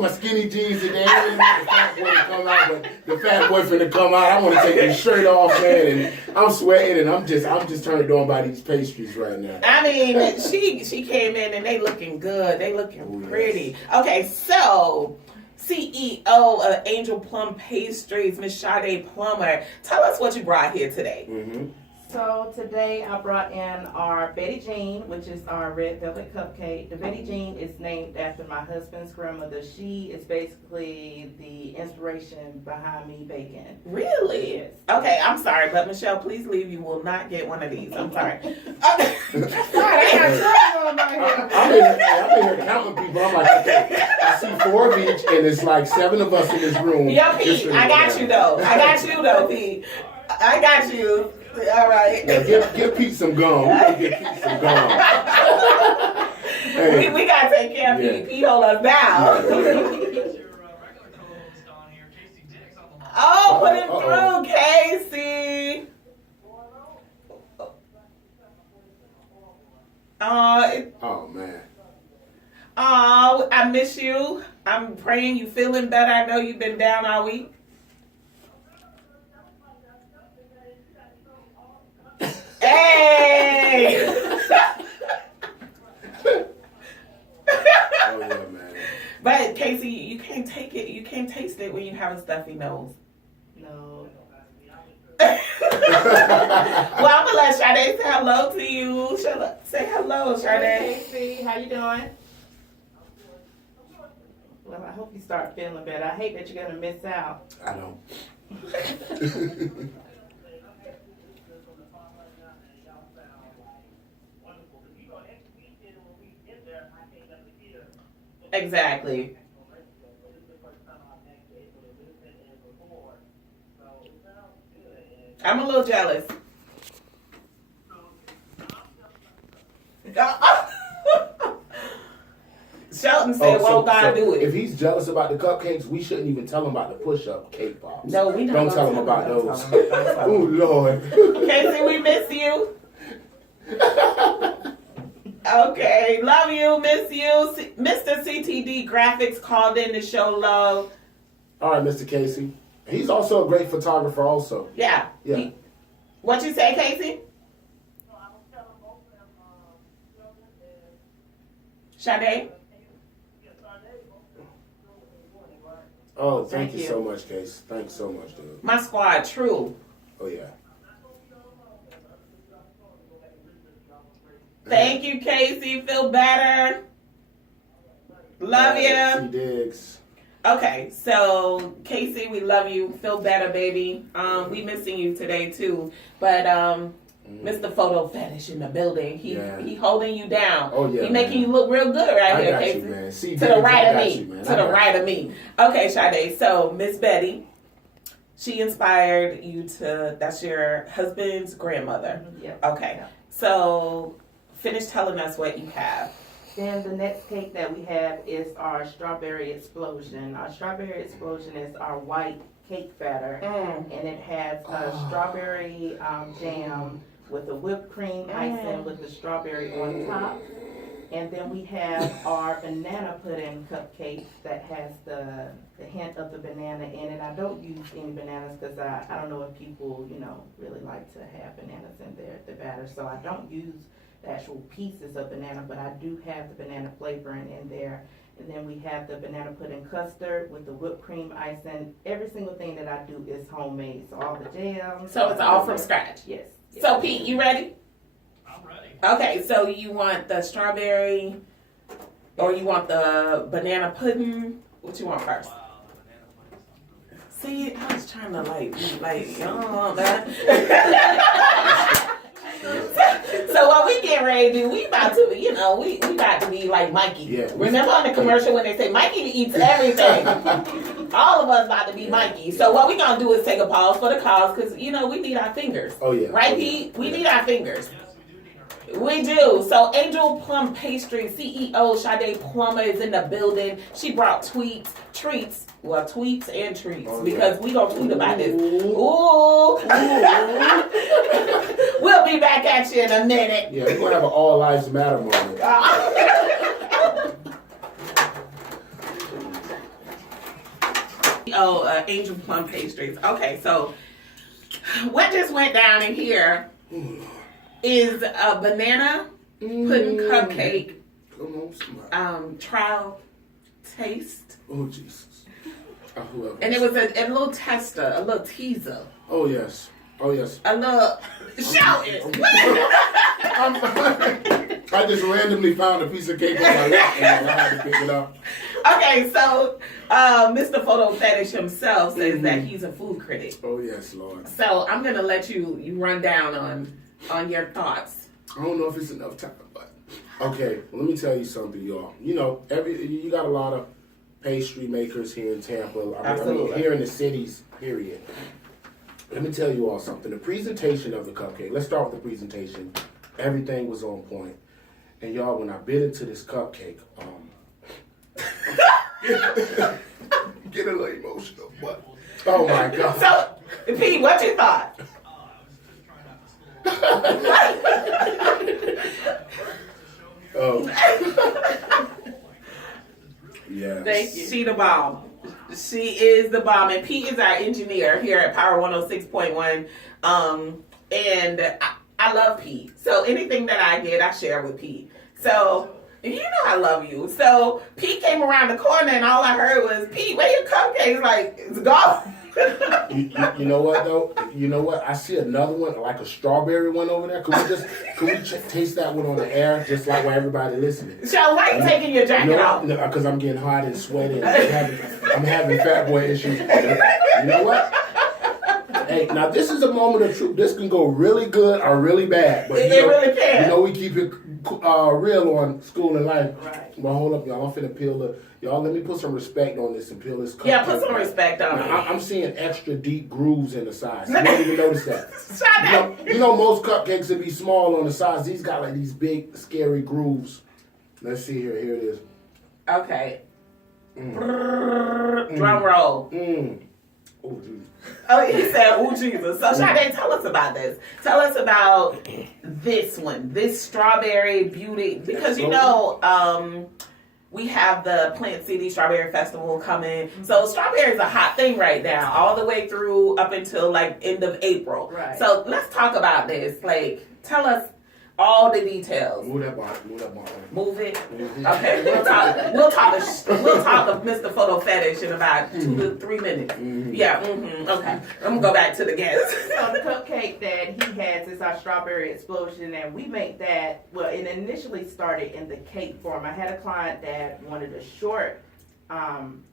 my skinny jeans today. I didn't want the fat boy to come out, but the fat boy finna come out. I want to take his shirt off, man, and I'm sweating, and I'm just turned on by these pastries right now. I mean, she came in and they looking good. They looking pretty. Yes. Okay, so CEO of AngelPlum Pastries, Miss Sade Plummer, tell us what you brought here today. Mm-hmm. So today I brought in our Betty Jean, which is our red velvet cupcake. The Betty Jean is named after my husband's grandmother. She is basically the inspiration behind me baking. Really? Yes. Okay, I'm sorry, but Michelle, please leave. You will not get one of these. I'm sorry. I'm in here counting people. I'm like, okay, I see 4 of each, and it's like 7 of us in this room. Yeah, Pete, I got you though. Pete. I got you. All right. Now give Pete some gum. We're going to give Pete some gum. Hey. We got to take care of Pete. Pete hold us down. Oh, put him through, Casey. Oh, man. Oh, I miss you. I'm praying you feeling better. I know you've been down all week. Hey! Oh, yeah, man. But Casey, you can't take it. You can't taste it when you have a stuffy nose. No. Well, I'm gonna let Sade say hello to you. Say hello, Sade. Hey, Casey, how you doing? Well, I hope you start feeling better. I hate that you're gonna miss out. I don't. Exactly. I'm a little jealous. Shelton said, won't God do it? If he's jealous about the cupcakes, we shouldn't even tell him about the push-up cake pops. No, we don't tell him about those. Oh, Lord. Casey, we miss you. Okay, love you, miss you. Mr. CTD Graphics called in to show love. All right, Mr. Casey. He's also a great photographer also. Yeah. What you say, Casey? Sade? Oh, thank you so much, Case. Thanks so much, dude. My squad, true. Oh, yeah. Thank you, Casey. Feel better. Love you. Diggs. Okay, so Casey, we love you. Feel better, baby. We missing you today too. But Mr. Photo Fetish in the building. He holding you down. Oh yeah. He making you look real good right here, Casey. You, man. To the right of me. To the right of me. Okay, Sade. So Miss Betty, she inspired you to. That's your husband's grandmother. Yeah. Okay. So finish telling us what you have. Then the next cake that we have is our Strawberry Explosion. Our Strawberry Explosion is our white cake batter, and it has a strawberry jam with a whipped cream icing with the strawberry on top. And then we have our banana pudding cupcake that has the hint of the banana in it. I don't use any bananas because I don't know if people, really like to have bananas in the batter. So I don't use the actual pieces of banana, but I do have the banana flavoring in there. And then we have the banana pudding custard with the whipped cream icing. Every single thing that I do is homemade. So all the jams. So it's all from scratch? Yes. So Pete, you ready? I'm ready. Okay, so you want the strawberry or you want the banana pudding? What you want first? Wow, the banana pudding sounds good. See, I was trying to you don't want that. So what we get ready to do, we about to be, we about to be like Mikey. Yeah. Remember on the commercial when they say Mikey eats everything? All of us about to be Mikey. So what we gonna do is take a pause for the cause because we need our fingers. Oh yeah. Right, Pete? We need our fingers. We do. So AngelPlum Pastry CEO Sade Plummer is in the building. She brought tweets and treats because we gonna tweet about this. Ooh. We'll be back at you in a minute. Yeah, we're gonna have an All Lives Matter moment. CEO of AngelPlum Pastries. Okay, so what just went down in here is a banana pudding cupcake Come on, somebody. trial taste. Oh, Jesus. Whoever. And it was a little tester, a little teaser, Oh, yes. Oh, yes. a little shout it. I just randomly found a piece of cake on my lap and I had to pick it up. Okay, so Mr. Photo Fetish himself says that he's a food critic. Oh, yes, Lord. So I'm gonna let you run down on your thoughts. I don't know if it's enough time, but okay. Well, let me tell you something, y'all. You know, you got a lot of pastry makers here in Tampa. I mean, here in the cities, period. Let me tell you all something. The presentation of the cupcake. Let's start with the presentation. Everything was on point. And y'all, when I bit into this cupcake, get a little emotional, but oh my God. So, Pete, what you thought? Yeah. Thank you. She the bomb. She is the bomb. And Pete is our engineer here at Power 106.1. And I love Pete. So anything that I get, I share with Pete. So you know I love you. So Pete came around the corner and all I heard was, Pete, where your cupcakes? Like, it's gone. You know what though? You know what? I see another one, like a strawberry one over there. Could we taste that one on the air, just like while everybody listening? Sean, why are you taking your jacket off? No, because I'm getting hot and sweaty. I'm having fat boy issues. You know what? Hey, now this is a moment of truth. This can go really good or really bad. But It really can. You know we keep it real on School and Life. Right. Well, hold up, y'all. I'm finna peel y'all. Let me put some respect on this and peel this. Yeah, put some respect on it. Now, I'm seeing extra deep grooves in the sides. You don't even notice that. Shut up. You know most cupcakes would be small on the sides. These got like these big, scary grooves. Let's see here. Here it is. Okay. Drum roll. Oh, geez. Oh, he said, "Oh Jesus!" So, Sade, tell us about this. Tell us about this one, this strawberry beauty, because you know we have the Plant City Strawberry Festival coming. So, strawberry is a hot thing right now, all the way through up until like end of April. Right. So, let's talk about this. Like, tell us all the details. Move that bar. Move it. Okay, we'll talk to Mr. Photo Fetish in about 2 to 3 minutes. Yeah. Okay. I'm gonna go back to the guest. So the cupcake that he has is our strawberry explosion, and we make that. Well, it initially started in the cake form. I had a client that wanted a short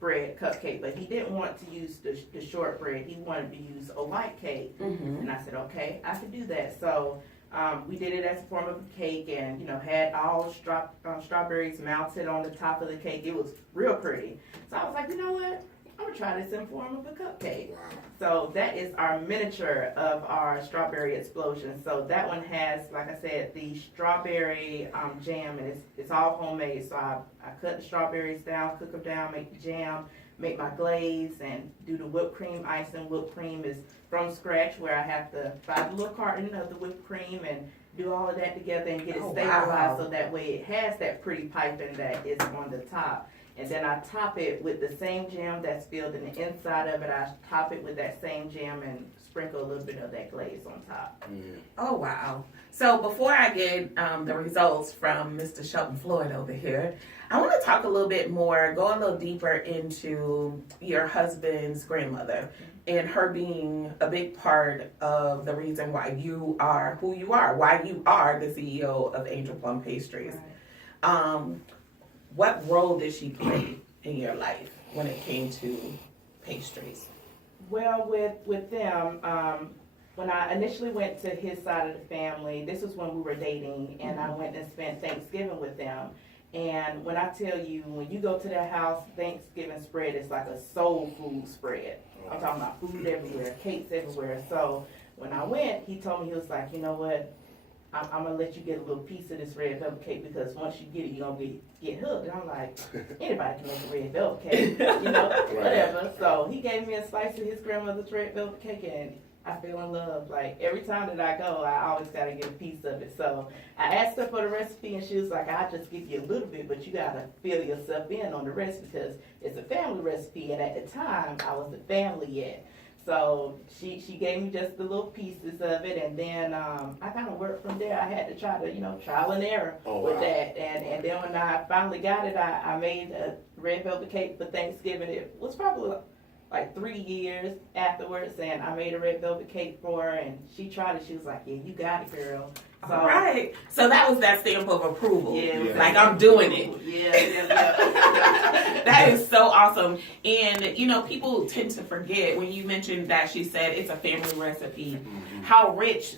bread cupcake, but he didn't want to use the short bread. He wanted to use a white cake, and I said, okay, I could do that. So. We did it as a form of a cake, and you know, had all strawberries mounted on the top of the cake. It was real pretty. So I was like, you know what? I'm gonna try this in form of a cupcake. Wow. So that is our miniature of our strawberry explosion. So that one has, like I said, the strawberry jam, and it's all homemade. So I cut the strawberries down, cook them down, make the jam, make my glaze, and do the whipped cream icing. Whipped cream is from scratch, where I have to buy the little carton of the whipped cream and do all of that together and get it stabilized so that way it has that pretty piping that is on the top. And then I top it with the same jam that's filled in the inside of it. I top it with that same jam and sprinkle a little bit of that glaze on top. Oh, wow. So before I get the results from Mr. Shelton Floyd over here, I want to talk a little bit more, go a little deeper into your husband's grandmother and her being a big part of the reason why you are who you are, why you are the CEO of AngelPlum Pastries. Right. What role did she play in your life when it came to pastries? Well, with them, when I initially went to his side of the family, this was when we were dating, and I went and spent Thanksgiving with them. And when I tell you, when you go to their house, Thanksgiving spread is like a soul food spread. I'm talking about food everywhere, cakes everywhere. So when I went, he told me, he was like, you know what? I'm going to let you get a little piece of this red velvet cake, because once you get it, you're going to get hooked. And I'm like, anybody can make a red velvet cake, you know, whatever. So he gave me a slice of his grandmother's red velvet cake, and I fell in love. Like every time that I go, I always gotta get a piece of it. So I asked her for the recipe, and she was like, "I'll just give you a little bit, but you gotta fill yourself in on the rest because it's a family recipe." And at the time, I wasn't family yet. So she gave me just the little pieces of it, and then I kind of worked from there. I had to try to, trial and error with that. And then when I finally got it, I made a red velvet cake for Thanksgiving. It was probably like 3 years afterwards, and I made a red velvet cake for her, and she tried it. She was like, "Yeah, you got it, girl." So, all right. So that was that stamp of approval. Yeah. Like, I'm doing it. Yeah. That is so awesome. And, people tend to forget when you mentioned that she said it's a family recipe, how rich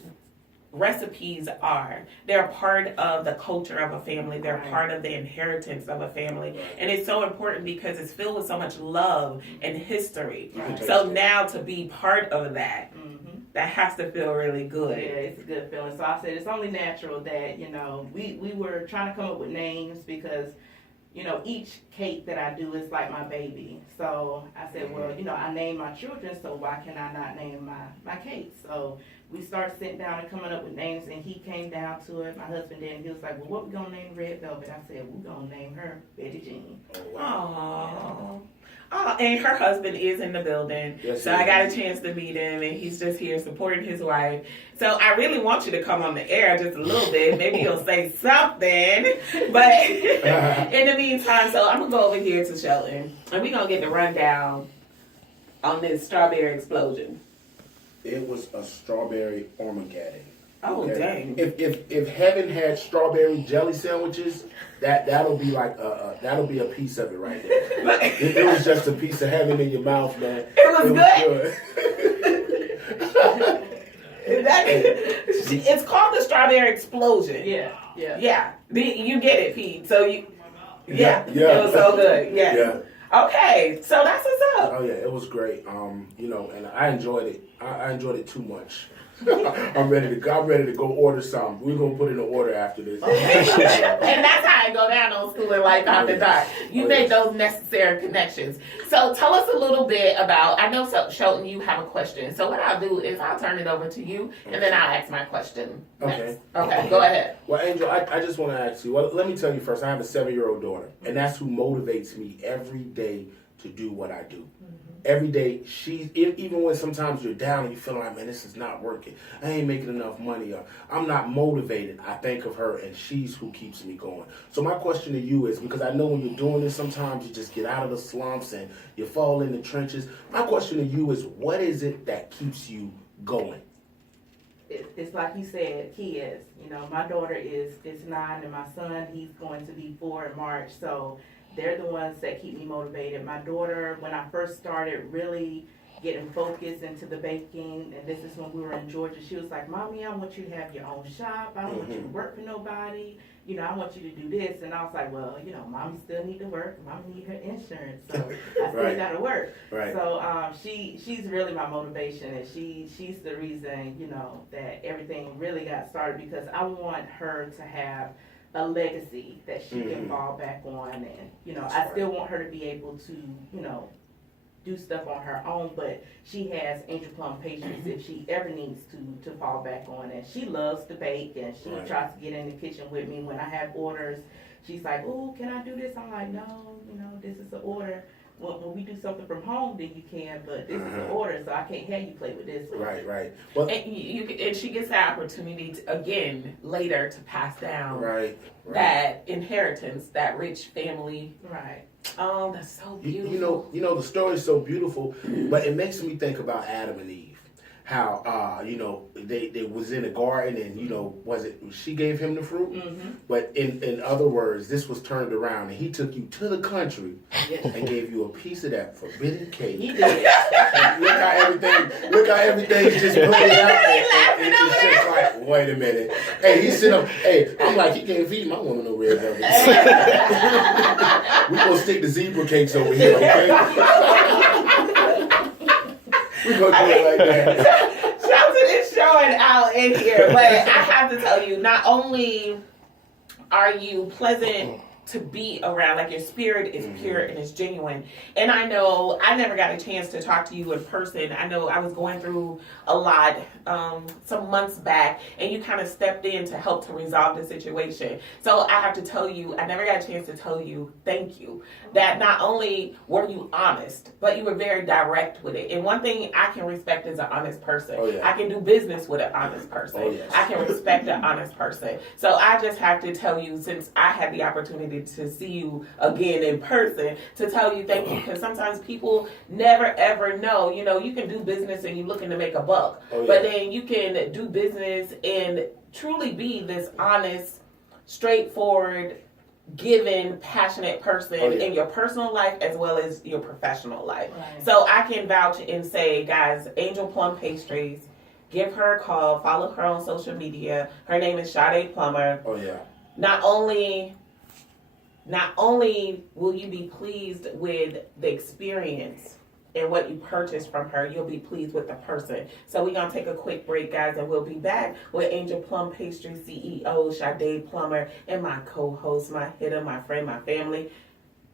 recipes are. They're part of the culture of a family. They're part of the inheritance of a family. And it's so important because it's filled with so much love and history. So now to be part of that, that has to feel really good. Yeah, it's a good feeling. So I said it's only natural that, we were trying to come up with names because, each cake that I do is like my baby. So I said, well, I named my children, so why can I not name my cake? So we started sitting down and coming up with names, and he came down to it, my husband did, and he was like, well, what we going to name Red Velvet? I said, we're going to name her Betty Jean. Aww. Oh, and her husband is in the building, so I got a chance to meet him, and he's just here supporting his wife. So I really want you to come on the air just a little bit. Maybe you'll say something. But in the meantime, so I'm going to go over here to Shelton, and we're going to get the rundown on this strawberry explosion. It was a strawberry Armageddon. Oh, okay? dang. If heaven had strawberry jelly sandwiches, that'll be like that'll be a piece of it right there. It was just a piece of heaven in your mouth, man. It was good. It's called the strawberry explosion. Yeah. You get it, Pete. So you, yeah. It was so good. Yeah. Okay, so that's what's up. Oh yeah, it was great. And I enjoyed it. I enjoyed it too much. I'm ready to go order some. We're gonna put in an order after this. And that's how I go down on Schoolin Life After Dark. You make those necessary connections. So tell us a little bit about, I know, Shelton, you have a question. So what I'll do is I'll turn it over to you, and then I'll ask my question next. Okay, go ahead. Well, Angel, I just want to ask you, well, let me tell you first, I have a 7-year-old daughter, and that's who motivates me every day to do what I do. Every day, even when sometimes you're down and you feel like, man, this is not working. I ain't making enough money. Or I'm not motivated. I think of her, and she's who keeps me going. So my question to you is, because I know when you're doing this, sometimes you just get out of the slumps and you fall in the trenches. My question to you is, what is it that keeps you going? It's like you said, kids. My daughter is 9, and my son, he's going to be 4 in March. So they're the ones that keep me motivated. My daughter, when I first started really getting focused into the baking, and this is when we were in Georgia, she was like, Mommy, I want you to have your own shop. I don't want you to work for nobody. I want you to do this. And I was like, well, Mommy still need to work. Mommy need her insurance. So I still got to work. Right. So she's really my motivation, and she's the reason, that everything really got started, because I want her to have a legacy that she can fall back on, and I still want her to be able to do stuff on her own, but she has AngelPlum Pastries if she ever needs to fall back on, and she loves to bake, and she tries to get in the kitchen with me when I have orders. She's like, oh, can I do this? I'm like, no, this is the order. When we do something from home, then you can, but this is an order, so I can't have you play with this. Right. Well, and she gets that opportunity again later to pass down that inheritance, that rich family. Right. Oh, that's so beautiful. The story is so beautiful, but it makes me think about Adam and Eve. How they was in a garden, and she gave him the fruit, but in other words, this was turned around, and he took you to the country and gave you a piece of that forbidden cake. He did. Look how everything's just put it out. It's just like, wait a minute. Hey, he's sitting up. Hey, I'm like, he can't feed my woman no red velvet. We gonna stick the zebra cakes over here, okay? We're going to do it like that. Shelton is showing out in here, but I have to tell you, not only are you pleasant to be around. Like your spirit is pure and it's genuine. And I know I never got a chance to talk to you in person. I know I was going through a lot some months back, and you kind of stepped in to help to resolve the situation. So I have to tell you, I never got a chance to tell you thank you. That not only were you honest, but you were very direct with it. And one thing I can respect is an honest person. Oh, yeah. I can do business with an honest person. Oh, yes. I can respect an honest person. So I just have to tell you, since I had the opportunity to see you again in person, to tell you thank you, because sometimes people never ever know. You know, you can do business and you're looking to make a buck, but then you can do business and truly be this honest, straightforward, giving, passionate person in your personal life as well as your professional life. Right. So I can vouch and say, guys, AngelPlum Pastries, give her a call, follow her on social media. Her name is Sade Plummer. Oh yeah. Not only will you be pleased with the experience and what you purchased from her, you'll be pleased with the person. So we're going to take a quick break, guys, and we'll be back with AngelPlum Pastry CEO Sade Plummer and my co-host, my hitter, my friend, my family.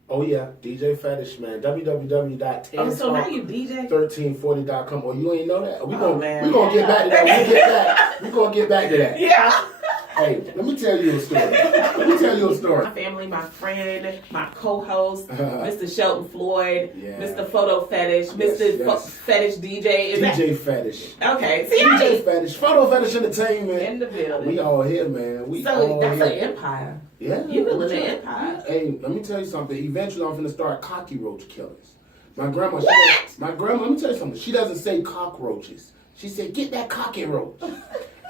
Oh yeah, DJ Fetish, man. www.10 Oh, so now you DJ? 1340.com. Oh, you ain't know that? We're Oh, gonna get back to that. We're gonna get back to that. Yeah. Hey, let me tell you a story. My family, my friend, my co-host, Mr. Shelton Floyd, Mr. Photo Fetish, Mr. Fetish DJ. DJ Fetish. Okay. See, DJ Fetish. Photo Fetish Entertainment. In the building. We all here, man. So that's an empire. Yeah. You building an empire. Hey, let me tell you something. Eventually, I'm going to start cockroach killers. My grandma, let me tell you something. She doesn't say cockroaches. She said, get that cockroach.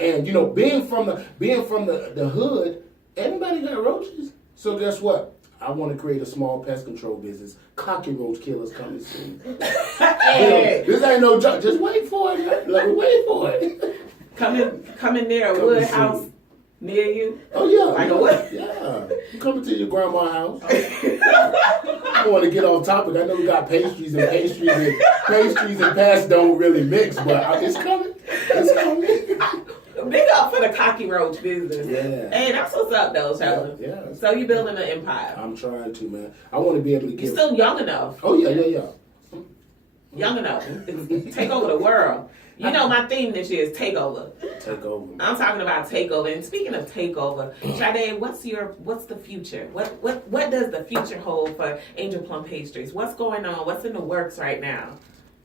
And you know, being from the hood, everybody got roaches. So guess what? I want to create a small pest control business. Cockroach killers coming soon. Hey. This ain't no joke. Just wait for it. Wait for it. Coming near a wood house near you. Oh yeah. Like a what? Yeah. You coming to your grandma's house. I don't want to get off topic. I know we got pastries and past don't really mix, but it's coming. It's coming. Big up for the cockroach business. Yeah. Hey, that's what's up, though, Sheldon. Yeah. So you building an empire. I'm trying to, man. I want to be able to get. You're still young enough. Oh yeah. Young enough. Take over the world. You know my theme this year is takeover. Takeover. I'm talking about takeover. And speaking of takeover, Sade, what's the future? What does the future hold for AngelPlum Pastries? What's going on? What's in the works right now?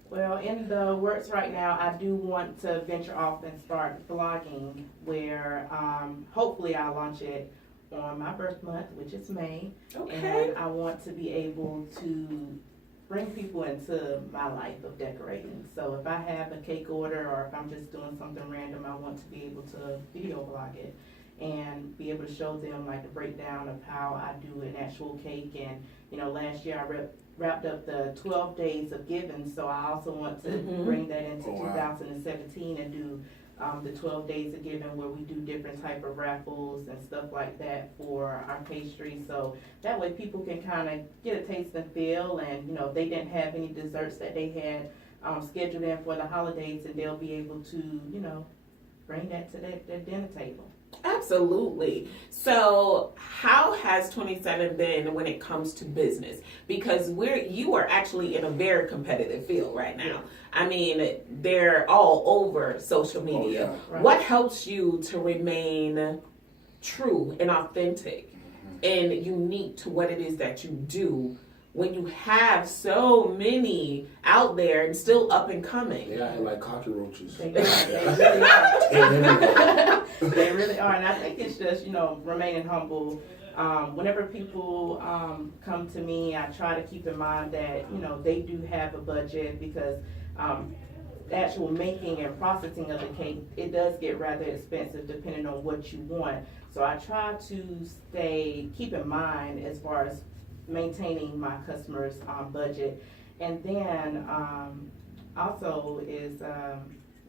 Well, in the works right now, I do want to venture off and start blogging where hopefully I'll launch it on my birth month, which is May. Okay. And I want to be able to bring people into my life of decorating. So if I have a cake order or if I'm just doing something random, I want to be able to video blog it and be able to show them like the breakdown of how I do an actual cake. And, you know, last year I wrapped up the 12 days of giving, so I also want to bring that into 2017 and do the 12 days of giving where we do different type of raffles and stuff like that for our pastry. So that way people can kind of get a taste and feel, and you know, if they didn't have any desserts that they had scheduled in for the holidays, and they'll be able to, you know, bring that to their dinner table. Absolutely. So how has 27 been when it comes to business? Because you are actually in a very competitive field right now. I mean, they're all over social media. Oh, yeah. Right. What helps you to remain true and authentic and unique to what it is that you do when you have so many out there and still up and coming? They out here like cockroaches. They really are. They really are. And I think it's just, you know, remaining humble. Whenever people come to me, I try to keep in mind that, you know, they do have a budget, because the actual making and processing of the cake, it does get rather expensive depending on what you want. So I try to keep in mind as far as maintaining my customers' budget. And then also is,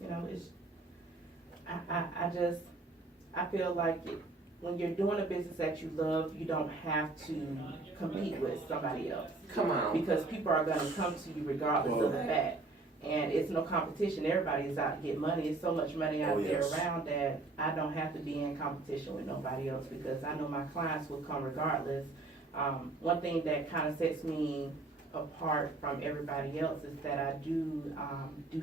you know, it's, I feel like when you're doing a business that you love, you don't have to compete with somebody else. Come on. Because people are going to come to you regardless of the fact. And it's no competition. Everybody is out to get money. It's so much money out there around that I don't have to be in competition with nobody else, because I know my clients will come regardless One thing that kind of sets me apart from everybody else is that I do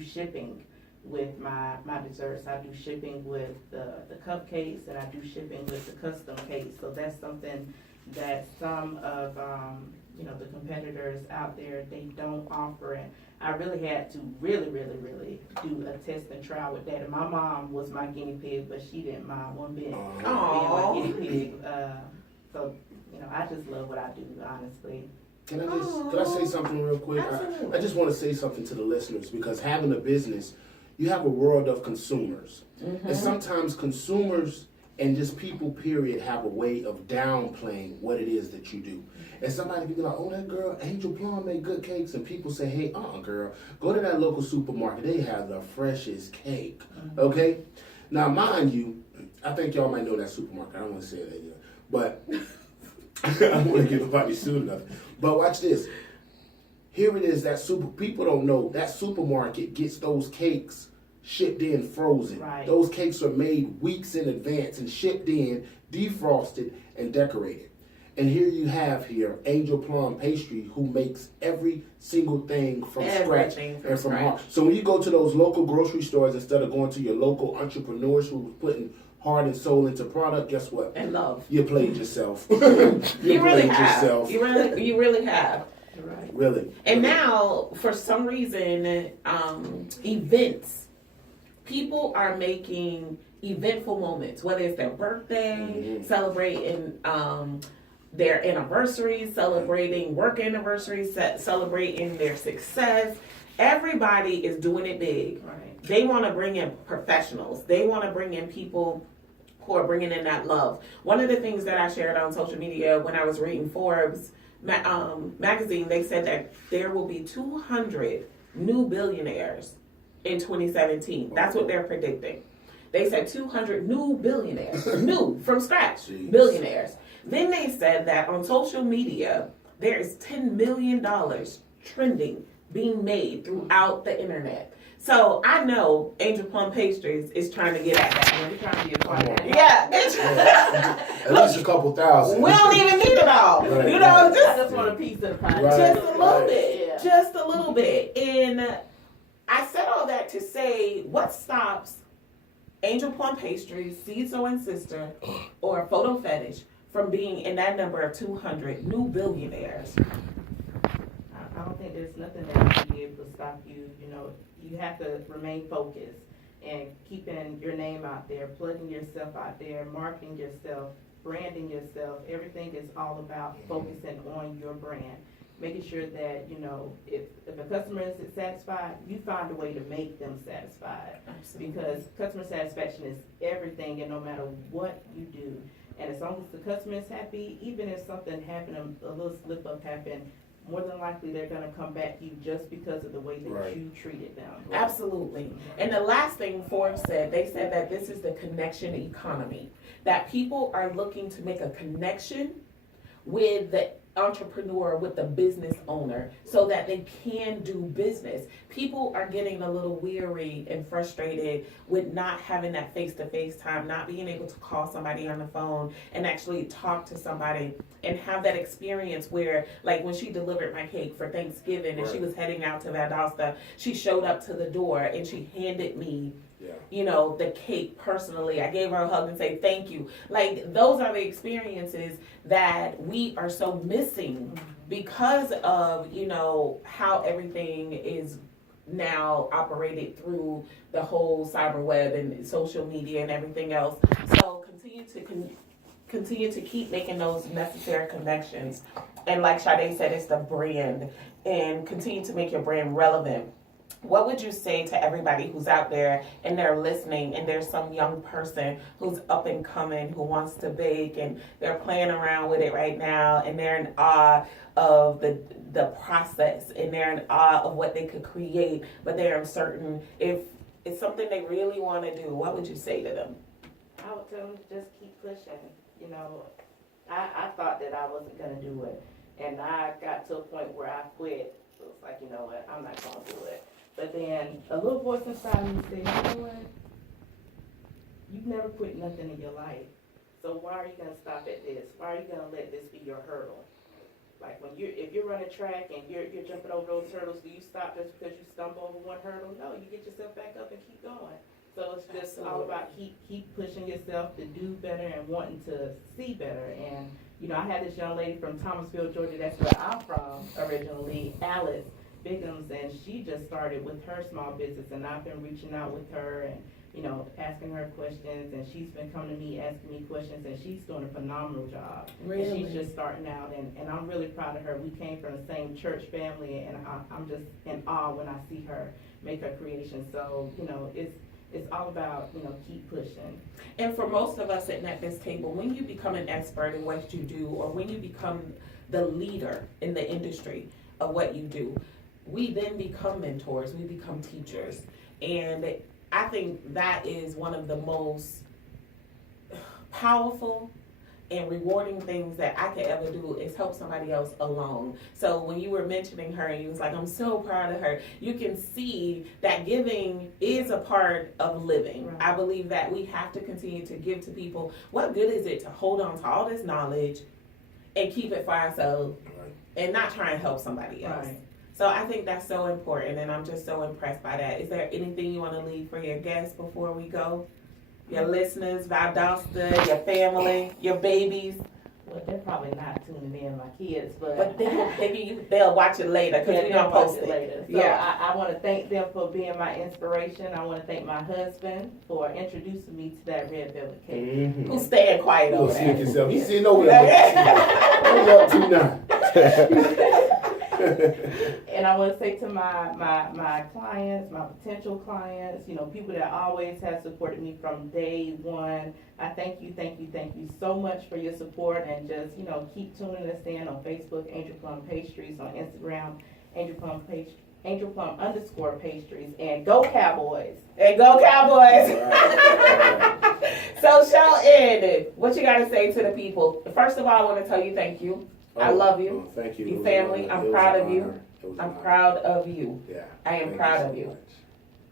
shipping with my desserts. I do shipping with the cupcakes, and I do shipping with the custom cakes. So that's something that some of the competitors out there, they don't offer. And I really had to really do a test and trial with that. And my mom was my guinea pig, but she didn't mind one bit being my guinea pig. So I just love what I do, honestly. Can I say something real quick? I just want to say something to the listeners, because having a business, you have a world of consumers. Mm-hmm. And sometimes consumers and just people, period, have a way of downplaying what it is that you do. And somebody can be like, oh, that girl, AngelPlum, make good cakes. And people say, hey, girl, go to that local supermarket. They have the freshest cake. Mm-hmm. Okay? Now, mind you, I think y'all might know that supermarket. I don't want to say that yet. But I don't want to give nobody sued or nothing. But watch this. Here it is, people don't know, that supermarket gets those cakes shipped in frozen. Right. Those cakes are made weeks in advance and shipped in, defrosted, and decorated. And here you have AngelPlum Pastry, who makes every single thing from scratch and from heart. So when you go to those local grocery stores, instead of going to your local entrepreneurs who are putting heart and soul into product, guess what? And love. You played yourself. You really have. Yourself. You really have. Right. Really. And now, for some reason, events. People are making eventful moments, whether it's their birthday, celebrating their anniversaries, celebrating work anniversaries, celebrating their success. Everybody is doing it big. Right. They want to bring in professionals. They want to bring in people who are bringing in that love. One of the things that I shared on social media when I was reading Forbes magazine, they said that there will be 200 new billionaires in 2017. That's what they're predicting. They said 200 new billionaires, new from scratch. Jeez. Billionaires. Then they said that on social media, there is $10 million trending, being made throughout the internet. So I know AngelPlum Pastries is trying to get at that. We're trying to be a part of that. Yeah. At least a couple thousand. We don't even need it all. Right, I just want a piece of the pie. Right, just a little bit. Yeah. Just a little bit. And I said all that to say, what stops AngelPlum Pastries, Seed Sewing Sister, or Photo Fetish from being in that number of 200 new billionaires? I don't think there's nothing that will be able to stop you. You have to remain focused and keeping your name out there, plugging yourself out there, marketing yourself, branding yourself. Everything is all about focusing on your brand. Making sure that, if a customer isn't satisfied, you find a way to make them satisfied. Absolutely. Because customer satisfaction is everything, and no matter what you do. And as long as the customer is happy, even if something happened, a little slip up happened, more than likely they're going to come back to you just because of the way that you treated them. Right. Absolutely. And the last thing Forbes said, they said that this is the connection economy. That people are looking to make a connection with the entrepreneur, with the business owner, so that they can do business. People are getting a little weary and frustrated with not having that face-to-face time, not being able to call somebody on the phone and actually talk to somebody and have that experience where, like when she delivered my cake for Thanksgiving and she was heading out to Valdosta, she showed up to the door and she handed me the cake personally. I gave her a hug and say thank you. Like, those are the experiences that we are so missing because of, how everything is now operated through the whole cyber web and social media and everything else. So continue to keep making those necessary connections. And like Sade said, it's the brand, and continue to make your brand relevant. What would you say to everybody who's out there and they're listening, and there's some young person who's up and coming who wants to bake and they're playing around with it right now and they're in awe of the process and they're in awe of what they could create, but they're uncertain if it's something they really want to do? What would you say to them? I would tell them to just keep pushing. I thought that I wasn't going to do it, and I got to a point where I quit. It was like, what, I'm not going to do it. But then a little voice inside me said, you know what? You've never quit nothing in your life. So why are you going to stop at this? Why are you going to let this be your hurdle? Like if you're running track and you're jumping over those hurdles, do you stop just because you stumble over one hurdle? No, you get yourself back up and keep going. So it's just all about keep pushing yourself to do better and wanting to see better. And I had this young lady from Thomasville, Georgia. That's where I'm from originally, Alice Biggums, and she just started with her small business, and I've been reaching out with her and asking her questions, and she's been coming to me asking me questions, and she's doing a phenomenal job. Really? And she's just starting out, and I'm really proud of her. We came from the same church family, and I'm just in awe when I see her make her creation. So, it's all about, keep pushing. And for most of us sitting at this table, when you become an expert in what you do, or when you become the leader in the industry of what you do, we then become mentors, we become teachers. And I think that is one of the most powerful and rewarding things that I could ever do is help somebody else along. So when you were mentioning her and you was like, I'm so proud of her, you can see that giving is a part of living. Right. I believe that we have to continue to give to people. What good is it to hold on to all this knowledge and keep it for ourselves and not try and help somebody else? Right. So I think that's so important, and I'm just so impressed by that. Is there anything you want to leave for your guests before we go? Your listeners, Valdosta, your family, your babies? Well, they're probably not tuning in, my kids, but they'll watch it later because we're going to post it later. So yeah. I want to thank them for being my inspiration. I want to thank my husband for introducing me to that red velvet cake. Mm-hmm. Who's staying quiet over there? He's sitting over there. What are you up to now? And I want to say to my clients, my potential clients, people that always have supported me from day one, I thank you so much for your support, and just, keep tuning us in on Facebook, AngelPlum Pastries, on Instagram, AngelPlum_Pastries, and go Cowboys. And go Cowboys. So Schoolin, what you got to say to the people? First of all, I want to tell you thank you. I love you. Thank you. Your family. I'm proud of you. I'm proud of you. Yeah. I am proud of you.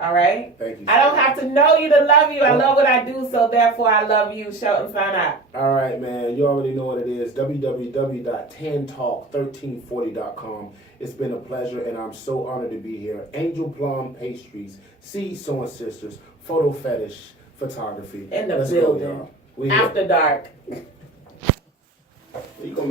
All right? Thank you. I don't have to know you to love you. I love what I do, so therefore I love you. Shout and sign out. All right, man. You already know what it is. www.tantalk1340.com. It's been a pleasure, and I'm so honored to be here. AngelPlum Pastries, Seed Sewing Sisters, Photo Fetish Photography. In the building. After dark. You gonna